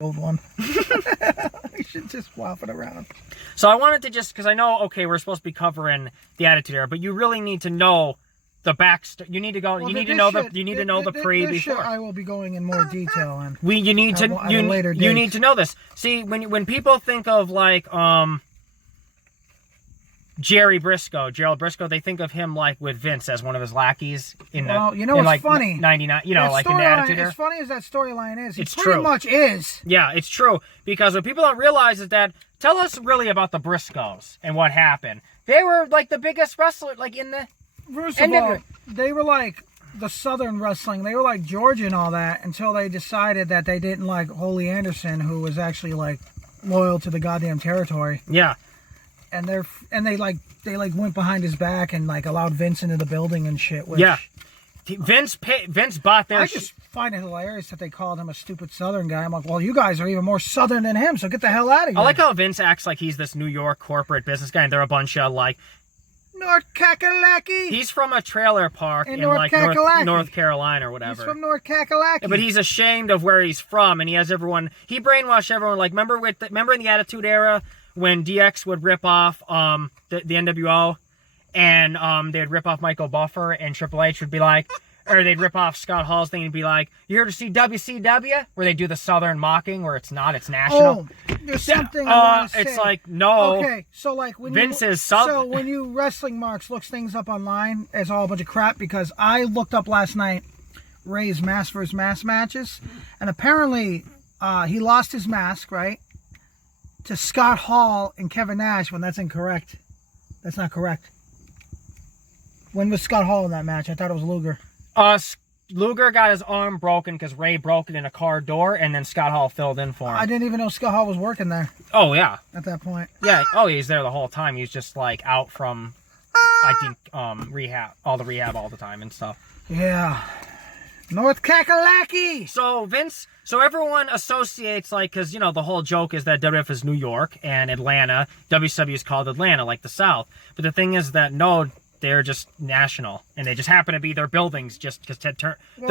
old one. We should just swap it around. So I wanted to just, because I know, okay, we're supposed to be covering the Attitude Era, but you really need to know the backstory. You need to go. Well, you need to know the pre before. I will be going in more detail on. You need to know this. See, when people think of like Gerald Briscoe, they think of him like with Vince as one of his lackeys in what's like funny? 99, like in the Attitude Era. As funny as that storyline is, it's pretty true. much is. Yeah, it's true, because what people don't realize is that, tell us really about the Briscoes and what happened. They were like the biggest wrestler, like in the. First of all, they were like the Southern wrestling. They were like Georgia and all that until they decided that they didn't like Ole Anderson, who was actually like loyal to the goddamn territory. Yeah. And they went behind his back and like allowed Vince into the building and shit. Which, yeah. Vince bought their. I just find it hilarious that they called him a stupid Southern guy. I'm like, well, you guys are even more Southern than him, so get the hell out of here. I like how Vince acts like he's this New York corporate business guy, and they're a bunch of like. North Kakalaki. He's from a trailer park in like North Carolina or whatever. He's from North Kakalaki. But he's ashamed of where he's from, and he brainwashed everyone. Like, remember in the Attitude Era when DX would rip off the NWO, and they'd rip off Michael Buffer, and Triple H would be like, or they'd rip off Scott Hall's thing and be like, "You here to see WCW?" Where they do the Southern mocking, where it's not, it's national. Oh, there's something I want to say. It's like, no. Okay, so like when Vince is Southern. So when you Wrestling Marks looks things up online, it's all a bunch of crap, because I looked up last night Ray's mask versus mask matches, and apparently he lost his mask, right, to Scott Hall and Kevin Nash, when that's incorrect. That's not correct. When was Scott Hall in that match? I thought it was Luger. Luger got his arm broken because Ray broke it in a car door, and then Scott Hall filled in for him. I didn't even know Scott Hall was working there. Oh, yeah. At that point. Yeah. Oh, he's there the whole time. He's just, like, out from, I think, rehab all the time and stuff. Yeah. North Kakalaki! So everyone associates, like, because, you know, the whole joke is that WWF is New York and Atlanta. WCW is called Atlanta, like the South. But the thing is that, no, they're just national, and they just happen to be their buildings just because Ted Turner. The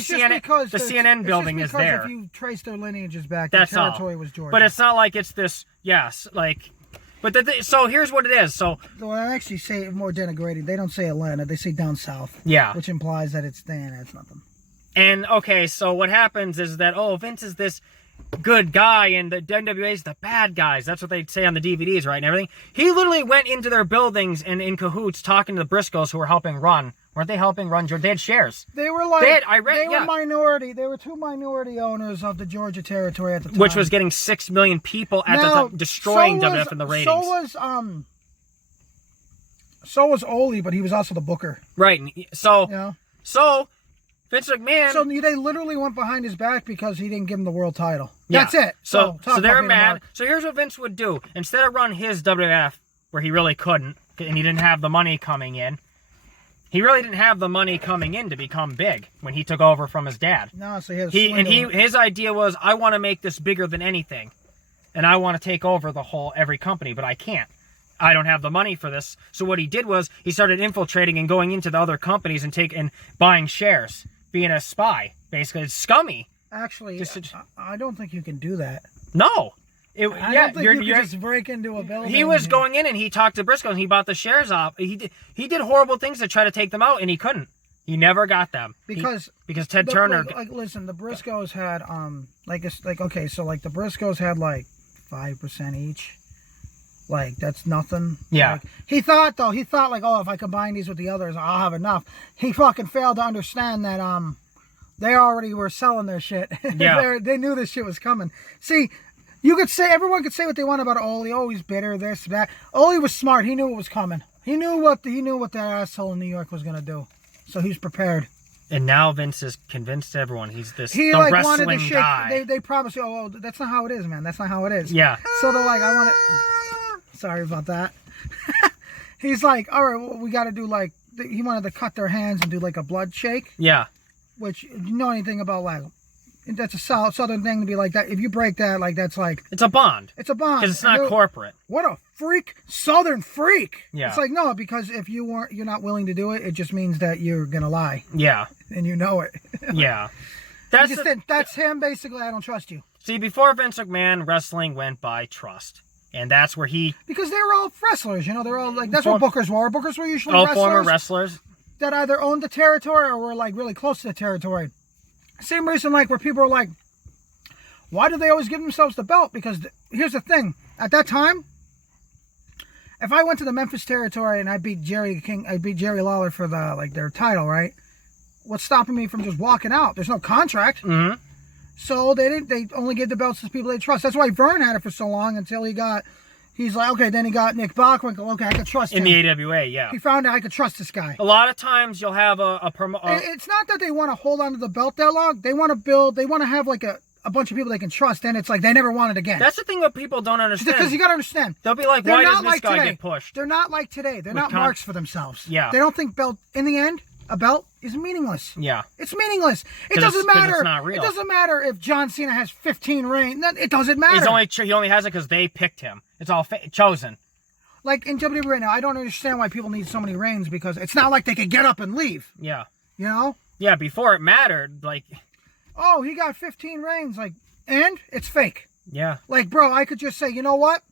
CNN building is there. If you trace their lineages back, their territory was Georgia. But it's not like it's this. Yes, like. But so here's what it is. So. Well, I actually say it more denigrating. They don't say Atlanta. They say down south. Yeah. Which implies that it's nothing. And okay, so what happens is that Vince is this good guy, and the NWA is the bad guys. That's what they'd say on the DVDs, right, and everything. He literally went into their buildings and in cahoots talking to the Briscoes, who were helping run. Weren't they helping run Georgia? They had shares. They were like, they were minority. They were two minority owners of the Georgia territory at the time. Which was getting 6 million people at the time, destroying WWF in the ratings. So was Ole, but he was also the booker. Right. So Vince McMahon. So they literally went behind his back because he didn't give him the world title. Yeah. That's it. So they're mad. So here's what Vince would do. Instead of run his WWF, where he really couldn't, and he didn't have the money coming in, to become big when he took over from his dad. No, so his idea was, I want to make this bigger than anything, and I want to take over every company, but I can't. I don't have the money for this. So what he did was he started infiltrating and going into the other companies and buying shares. Being a spy, basically. It's scummy. Actually, I don't think you can do that. No. I don't think you can just break into a building. He was going in and he talked to Briscoe and he bought the shares off. He did horrible things to try to take them out, and he couldn't. He never got them. Because Ted Turner... listen, the Briscoes had, the Briscoes had, 5% each. That's nothing. Yeah. He thought, if I combine these with the others, I'll have enough. He fucking failed to understand that, they already were selling their shit. Yeah. They knew this shit was coming. See, everyone could say what they want about Ole. Oh, he's bitter, this, that. Ole was smart. He knew what was coming. He knew what that asshole in New York was going to do. So he was prepared. And now Vince has convinced everyone he's the wrestling wanted to shake, guy. They promised you, that's not how it is, man. That's not how it is. Yeah. So they're like, I want to... Sorry about that. He's like, all right, well, we got to do he wanted to cut their hands and do a blood shake. Yeah. Which, you know anything about that's a southern thing to be like that. If you break that, that's it's a bond. It's a bond. Because it's not corporate. What a freak, southern freak. Yeah. It's no, because if you're not willing to do it, it just means that you're gonna lie. Yeah. And you know it. Yeah. That's him basically. I don't trust you. See, before Vince McMahon, wrestling went by trust. And that's where he... Because they were all wrestlers, you know? They're all like... That's what bookers were. Bookers were usually wrestlers. former wrestlers. That either owned the territory or were, like, really close to the territory. Same reason, like, where people are like, why do they always give themselves the belt? Because here's the thing. At that time, if I went to the Memphis territory and I beat Jerry Lawler for the, like, their title, right? What's stopping me from just walking out? There's no contract. Mm-hmm. So they only gave the belts to people they trust. That's why Vern had it for so long until he's like, okay, then he got Nick Bockwinkel. Okay, I could trust him. In the AWA, yeah. He found out I could trust this guy. A lot of times you'll have It's not that they want to hold on to the belt that long. They want to have like a bunch of people they can trust, and it's like they never want it again. That's the thing that people don't understand. Because you got to understand. They'll be like, why does this guy get pushed? They're not like today. They're not marks for themselves. Yeah. They don't think in the end, a belt is meaningless. Yeah. It's meaningless. It doesn't matter. It's not real. It doesn't matter if John Cena has 15 reigns. It doesn't matter. He only has it because they picked him. It's all chosen. Like in WWE right now, I don't understand why people need so many reigns because it's not like they can get up and leave. Yeah. You know? Yeah, before it mattered, like... Oh, he got 15 reigns, like, and it's fake. Yeah. Like, bro, I could just say, you know what?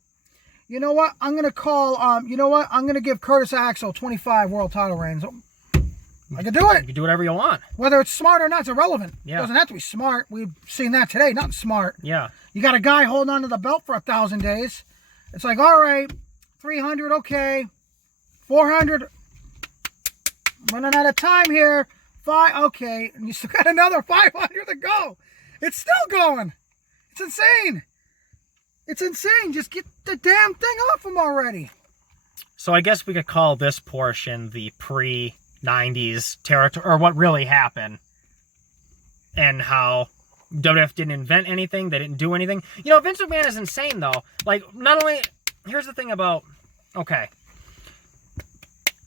I'm going to call, I'm going to give Curtis Axel 25 world title reigns. I can do it. You can do whatever you want. Whether it's smart or not, it's irrelevant. Yeah. It doesn't have to be smart. We've seen that today. Nothing smart. Yeah. You got a guy holding on to the belt for 1,000 days. It's like, all right, 300, okay. 400, running out of time here. 5, okay. And you still got another 500 to go. It's still going. It's insane. It's insane. Just get the damn thing off him already. So I guess we could call this portion the pre-90s territory, or what really happened. And how WWF didn't invent anything. They didn't do anything. You know, Vince McMahon is insane, though. Like, not only... Here's the thing about... Okay.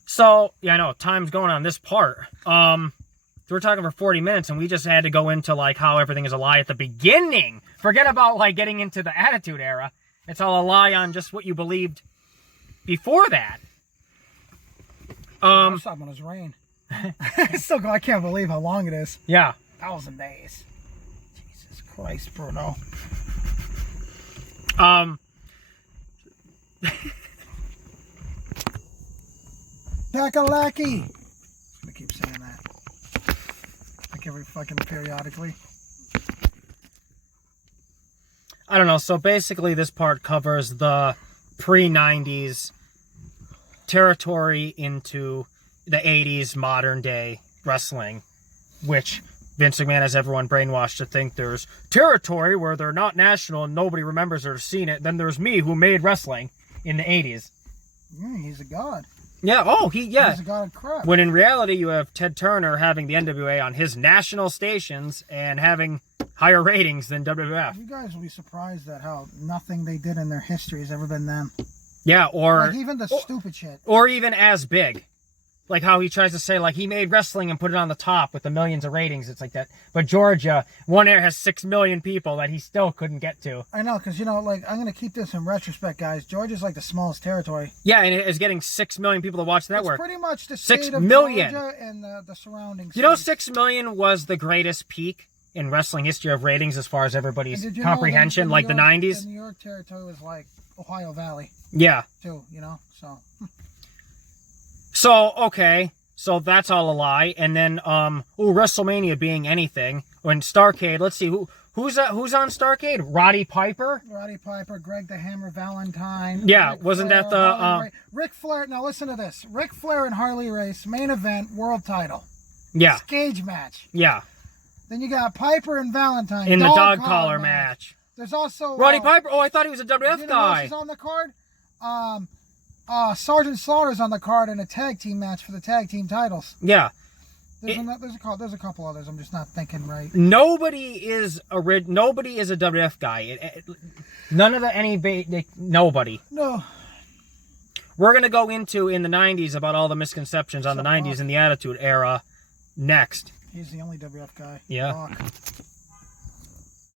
So, yeah, I know. Time's going on this part. We're talking for 40 minutes, and we just had to go into, like, how everything is a lie at the beginning. Forget about, like, getting into the Attitude Era. It's all a lie on just what you believed before that. I'm stopping on his reign. It's still going. I can't believe how long it is. Yeah. 1,000 days. Jesus Christ, Bruno. Kakalaki. I'm gonna keep saying that. Like every fucking periodically. I don't know. So basically, this part covers the pre-90s territory into the 80s modern day wrestling, which Vince McMahon has everyone brainwashed to think there's territory where they're not national and nobody remembers or seen it. Then there's me who made wrestling in the 80s. Yeah, he's a god. Yeah, He's a god of crap. When in reality, you have Ted Turner having the NWA on his national stations and having higher ratings than WWF. You guys will be surprised at how nothing they did in their history has ever been them. Yeah, or... Like even the stupid shit. Or even as big. Like how he tries to say, like, he made wrestling and put it on the top with the millions of ratings. It's like that. But Georgia, one area has 6 million people that he still couldn't get to. I know, because, you know, like, I'm going to keep this in retrospect, guys. Georgia's like the smallest territory. Yeah, and it is getting 6 million people to watch the network. It's pretty much the state of Georgia and the surrounding states. You know, 6 million was the greatest peak in wrestling history of ratings as far as everybody's comprehension, like the 90s. The New York territory was like Ohio Valley. Yeah. Too, you know, so... So, okay, so that's all a lie. And then, WrestleMania being anything. When Starrcade, let's see, who's on Starrcade? Roddy Piper? Roddy Piper, Greg the Hammer Valentine. Yeah, Ric wasn't Flair, that the... Ric Flair, now listen to this. Ric Flair and Harley Race, main event, world title. Yeah. Cage match. Yeah. Then you got Piper and Valentine. In the dog collar match. There's also... Roddy Piper? Oh, I thought he was a WWF you know guy. Who else is on the card? Sergeant Slaughter's on the card in a tag team match for the tag team titles. Yeah. There's a couple others. I'm just not thinking right. Nobody is a WWF guy. None of nobody. No. We're gonna go into in the 90s about all the misconceptions on the 90s and the Attitude Era next. He's the only WWF guy. Yeah. Rock.